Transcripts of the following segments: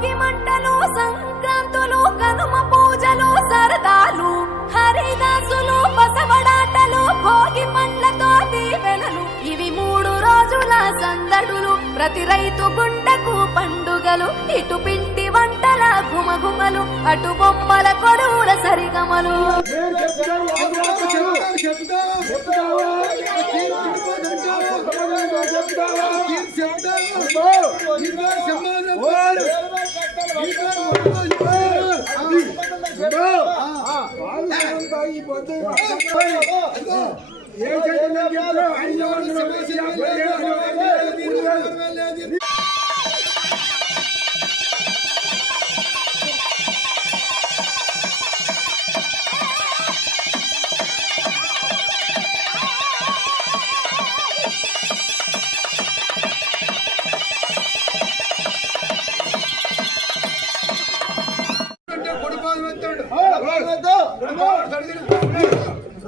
భోగి మంటలు సంక్రాంతులు కనుమ పూజలు సరదాలు హరిదాసులు బసవడాటలు భోగి పండ్లతో దీవెనలు ఇవి 3 రోజుల సందడులు ప్రతి రైతు గుండెకు పండుగలు ఇటు పిండి వంటల గుమగుమలు అటు బొమ్మల కొలువుల సరిగమలు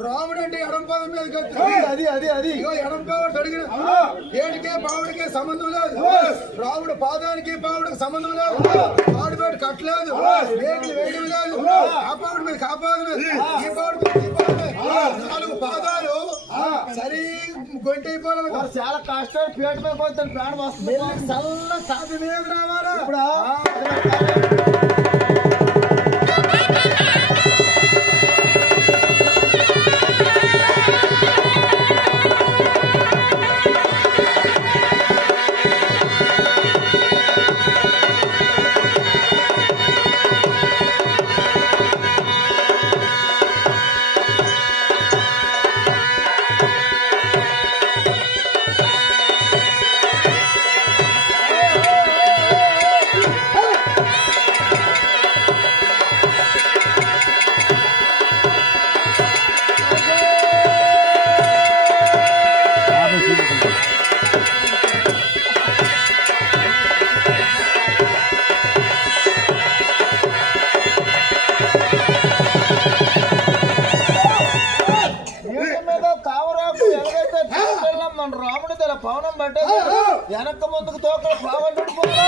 రాముడు అంటే ఎడంపాదం మీద ఎడంపాదం అడిగిన ఏడికే పావుడికే సంబంధం లేదు రాముడు పాదానికి పావుడికి సంబంధం లేదు పావుడిపేట కట్టలేదు వేడి వేయడం లేదు ఆ పావుడి మీద కాపాడు మీద ఈ పావుడి మీద ఈ పావుడి మీద 4 పాదాలు సరి గొంటైపోవాలి చాలా కష్టాలు పేట మీద పోతాను ప్రాణం వస్తుంది చల్ల సాధి మీద రావాలా ఇప్పుడు మన రాముడి తల పవనం పట్టేది వెనక ముందుకు తోకలు పావంటుకున్నా